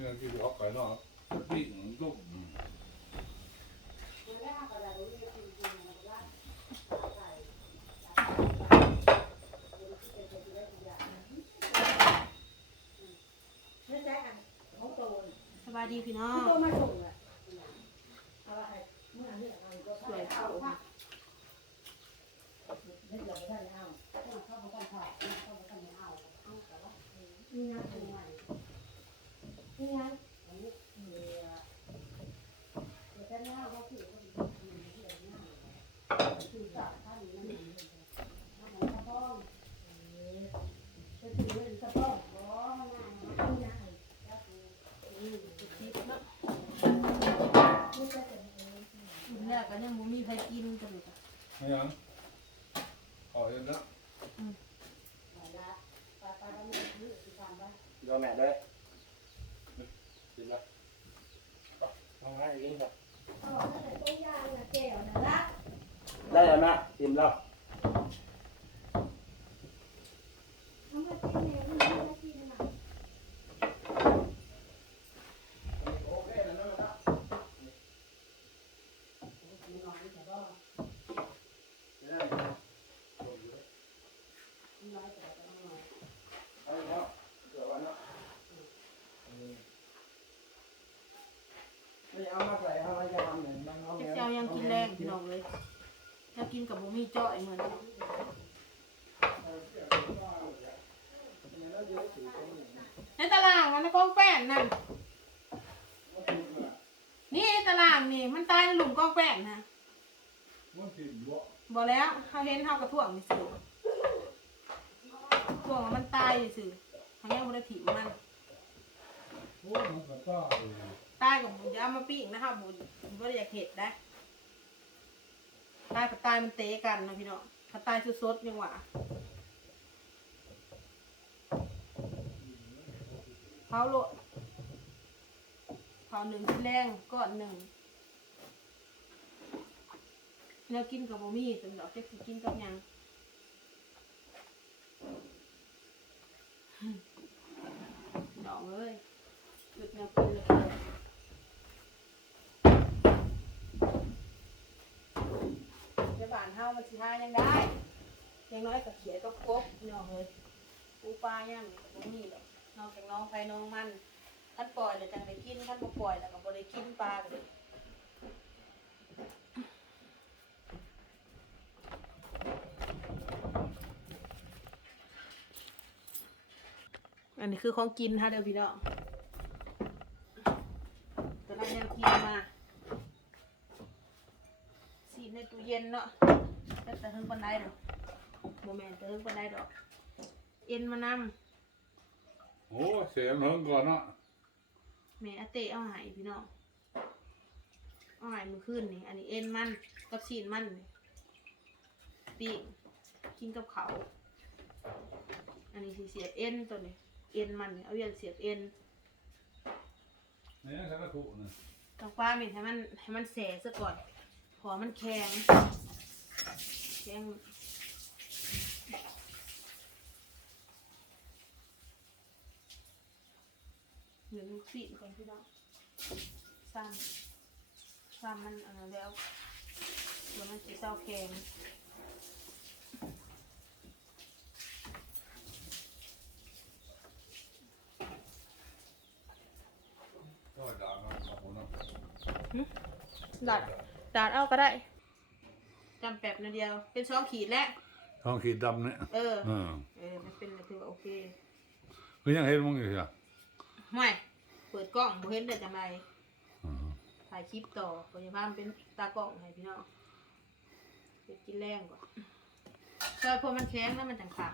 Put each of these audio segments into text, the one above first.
ที่นั่นที่ออกไปเนาะปีกลูกไม่ใช่อันของโตนสบายดีพี่น้อที่งโตมาส่งอะเอาอะไรเมื่อนี้เอาก็ สวยเขา ไม่เดี๋ยวไม่ได้เอาเข้ามากันถ่ายเข้ามากันเอาเอาแต่ว่านี่นะเป็นไงนี่นะอันนี้เดี๋ยวเดี๋ยวจะหน้าเขาคือเขาคือที่ไหนหน้าคือสัตว์ท่านนี้นั่นเองน้ำมันกระป้องจะถือเป็นกระป้องบ่มันง่ายนะนี่นะก็คือ อืมคลิปเนาะ นี่ก็จะเป็น มื้อแรกก็ยังบ่มีใครกินกันเลยจ้ะ ไม่ยังขอเองนะ หลายละปลาปลาดำนี่คือสิ การบ้านโดนแม่ด้วย กินละ ทำง่ายยิ่งครับ อ๋อนั่นแหละต้มยางน่ะแก้วน่ะละ ได้แล้วนะกินแล้ว เอามากินแม่มันไม่ได้กินน่ะ โอเคนะน้องนะ กินน้อยแต่ก็ ได้ กินน้อยแต่ก็น้อย เอาเนาะเดี๋ยววันเนาะนี่เอามาใส่เอาไว้จะทำหนึ่งน้อง เจ้าเจ้ายังกินแรงพี่น้องเลยถ้ากินกับบ่ มีเจาะไอ้เหมือนกันในตารางมันนะกองแป้นนั่น นี่ไอ้ตารางนี่มันตายในหลุมกองแป้นนะมันกินบ่บอกแล้วเขาเห็นเขากระถ่วงนี่สิถ่วงว่ามันตายสิเขายังบ่ได้ถิ่มมันโอ้มันก็ต้าเลยตายกับบุญยามาปิ้งนะครับบุญบ่ได้อยากเห็ดได้ ตายกับตายมันเตะกันนะพี่น้องถ้าตายสดๆยังหวะเผาโลดเผาหนึ่งที่แรงก้อนหนึ่งแนวกินกับบ่มีสำหรับเจ๊กินกับยัง ดอกเอ้ยหยุดแนวกินเลยจะบานเฮามัน สิหายังได้ยังน้อยก็เขียนก็ครบเนาะเฮ้ยปูปลายังบ่มีหรอกนอกจากน้องไผน้องมันคันปล่อยแล้วจังได้กินคันบ่ปล่อยแล้วก็บ่ได้กินปลาเลยอันนี้คือของกินฮะเด้อพี่น้องแต่ละแนวกินมาสีในตู้เย็นเนาะ แต่แต่ถึงปนไดดอกโมแมนแต่ถึงปนไดดอก เอ็นมานำโอ้เสียงเฮิงก่อนเนาะแม่อาเตะเอาใหายพี่น้องเอาใหายมือขึ้นนี่ อันนี้เอ็นมันกับชีนมันนี่ปีกกินกับเขาวอันนี้สิเสียบเอ็นตัวนี้ เอ็นมันนี่เอาเย็นเสียบเอ็น เนี่ยฉันก็ถูกนะต้องฟ้ามินให้มันให้มันแสซะก่อน พอมันแข็ง แข็งหนึ่งสี่ก่อนพี่น้องซ้ำซ้ำมันอันนั้นแล้วเดี๋ยวมันจะเศร้าแข็งก็ด่ามาขอบคุณนะดาดดาดเอาก็ได้ จำแป๊บนาเดียว เป็นสองขีดแล้วทองขีดดำเนี่ยเออ เออเออ มันเป็นอะไรคือว่าโอเคคือยังเห็นมึงอยู่อะไม่เปิดกล้องบ่เห็นได้จังไรอืมถ่ายคลิปต่อพยาบาลเป็นตากล้องให้พี่น้องเดี๋ยวกินแรงก่อนซอยพอมันแข็งแล้วมันจังขาด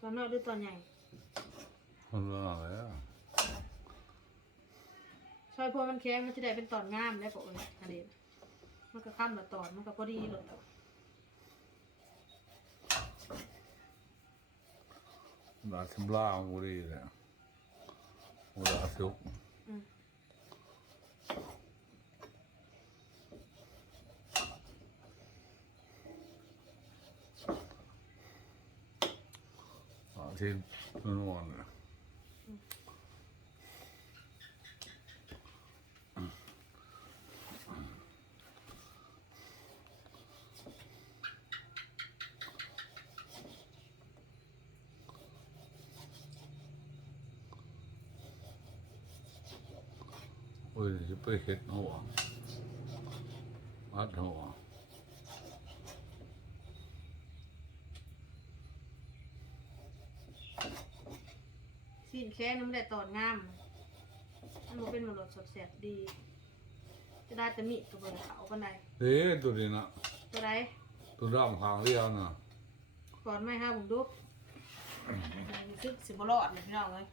ตอนน้อยหรือตอนใหญ่มันรู้อะไรอะซอยพอมันแข็งมันจะได้เป็นตอนงามได้ปะเอ้ยอันนี้มันก็ข้ามละตอนมันก็พอดีเลยด่าชำลาบุรีเลยด่าสุกอืม ที่มันนอนน่ะโอ้ยจะไปเห็ดหัวอัดหัว สิ้ นแค่นั้นไม่ได้ตอนงามมันบ่เป็นมรดสดแสบดี จะได้แต่มีดตัวเบอร์เขากันใดเอ๊ะตัวนี้นะตัวใดตัวดำหางเรียวน่ะก่อนไม่ห้าผมดูรู้สึกสิบรอดเลยพี่น้องเลย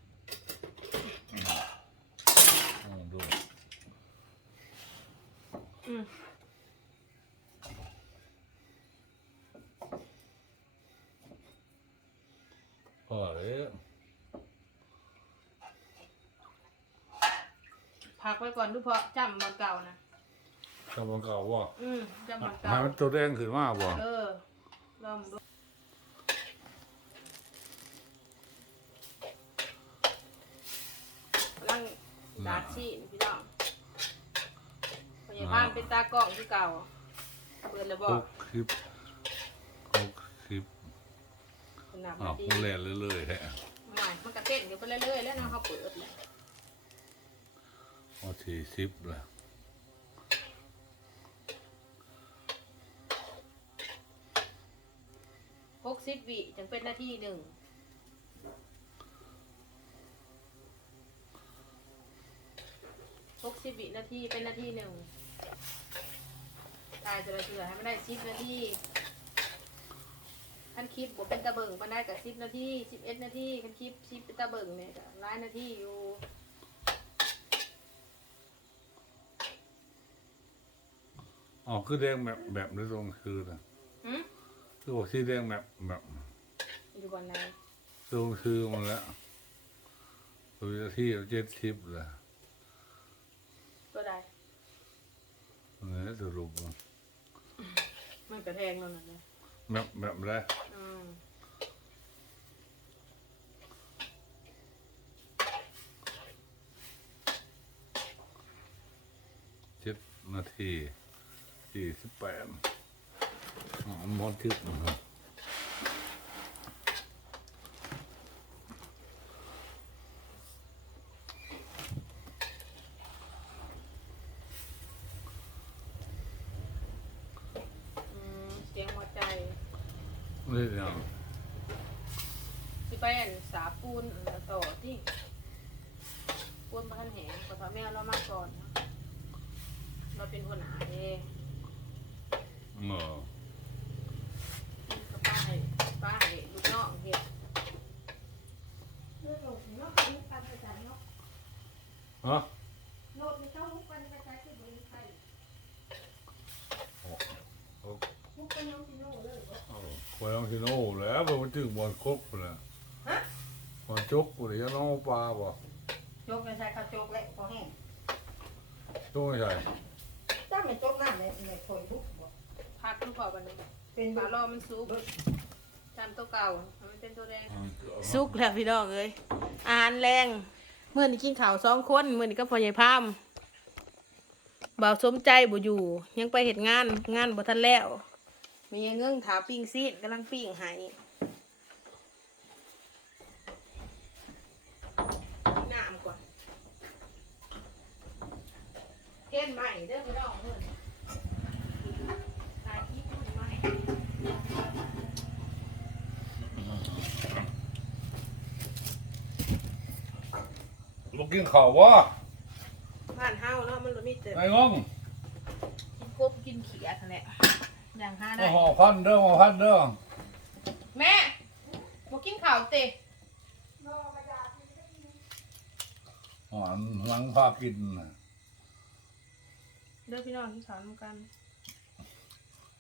อืมดูอืม พอเลย พักไว้ก่อนดูเพราะจำบอลเก่านะจำมันเก่าว่าอืมจำบอลเก่าให้มันตัวแดงขึ้นมาบ่เออลองดูกำลังดาดชีนพี่น้องพยาบาลเป็นตากล้องที่เก่าเปิดแล้วบหอกกคลิปหกคลิปคุณนับอ้าวดีผู้เล่นเรื่อยๆแฮะหน่อยมันก็เต้นกันไปเรื่อยๆแล้วนะเขาเปิดเลยพอ สี่สิบล้วหกสิบวิจึงเป็นนาทีหนึ่งหกสิบวินาทีเป็นนาทีหนึ่งตายจะละเถื่อให้มันได้สิบนาทีขันคลิปผมเป็นตะเบิงมันได้กับสิบนาทีสิบเอ็ดนาทีขันคลิปสิบเป็นตะเบิงเนี่ยก็หลายนาทีอยู่ อ๋อคือแดงแบบแบบในตรงคือนะหืมคือบอกที่แดงแบบแบบอยู่บนไหนตรงคือมันแล้วตัวที่เจ็ดสิบแล้วตัวใดนี่สรุปมันมันกระแทงเราหน่อยเลยแบบแบบแรกอืมเจ็ดนาที สี่สิบแปดอ๋อมอนทึกนะครับอืมเสียงหัวใจนี่ยังสิไปอันสาปูนอันต่อที่ปูนบ้านแหงขอทอแม่เรามาก่อนเนาะเราเป็นคนหาเอง เออก็ป้าให้ป้าให้ลูกน้องเฮ็ดเลือดหลงเนาะมุกกันไปจ่ายเนาะฮะโลดไม่ต้องมุกกันไปจ่ายที่บริษัทโอ้มุกกันน้องที่โน่เลยบ่เอาไปลองที่โน่แล้วพอมันถึงบอลครบแล้วฮะบอลจกกูเลยน้องปลาบ่จกไม่ใช่ข้าวจกแหละพอแห้งจกไม่ใช่จ้าไม่จกน้ำเลยไม่คอยบุก บ่พักทุกพอวันนี้เป็นปบ่ลารอมันสุกจำตัวเก่าให้มันเป็นตัวแดงซุสุกกแล้วพี่น้องเอ้ยอาหารแรงเมื่อนี้กินข้าวสองคนเมื่อนี้ก็พอใหญ่พามบ่าวสมใจบ่อยู่ ยังไปเห็ดงานงานบ่ทันแล้วมีเงื่งถาปิ้งซีดกำลังปิ้งให้น้ำก่อนเทียนใหม่เด้อพี่น้องเมื่อนี้ถ่ายคลิปใหม่ ลูกกินข้าววะบ้านเฮาเนาะมันบ่มีแต่ไอ้งงกินกบกินเขียดนั่นแหละอย่างห้าได้ มาห่อพันเด้อห่อพันเด้อแม่บ่กินข้าวเตะห่อหลังพากินน่ะเด้อพี่น้องกินข้าวนำกัน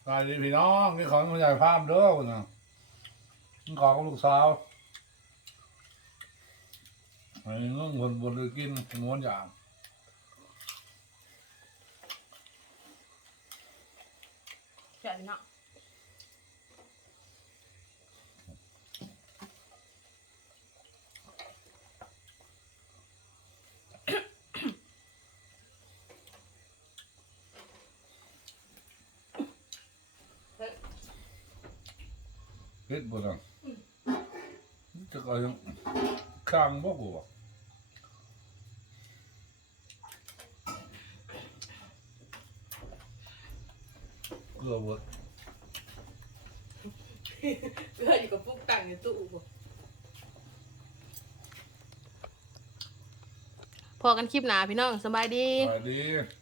ตายดีพี่น้องกินข้าวมันใหญ่พามเด้อคุณน่ะกินข้าวกับลูกสาว ไอ้ต้องวนวนไปกินม้วนอย่างเจ๋งเนาะเฮ็ดบ่ดังจะก็ยังข้างบ่กูวะ ลือเบิดเพื่ออยู่กับปุ๊กตังในตู้บ่พอกันคลิปหนาพี่น้องสบายดีไปดี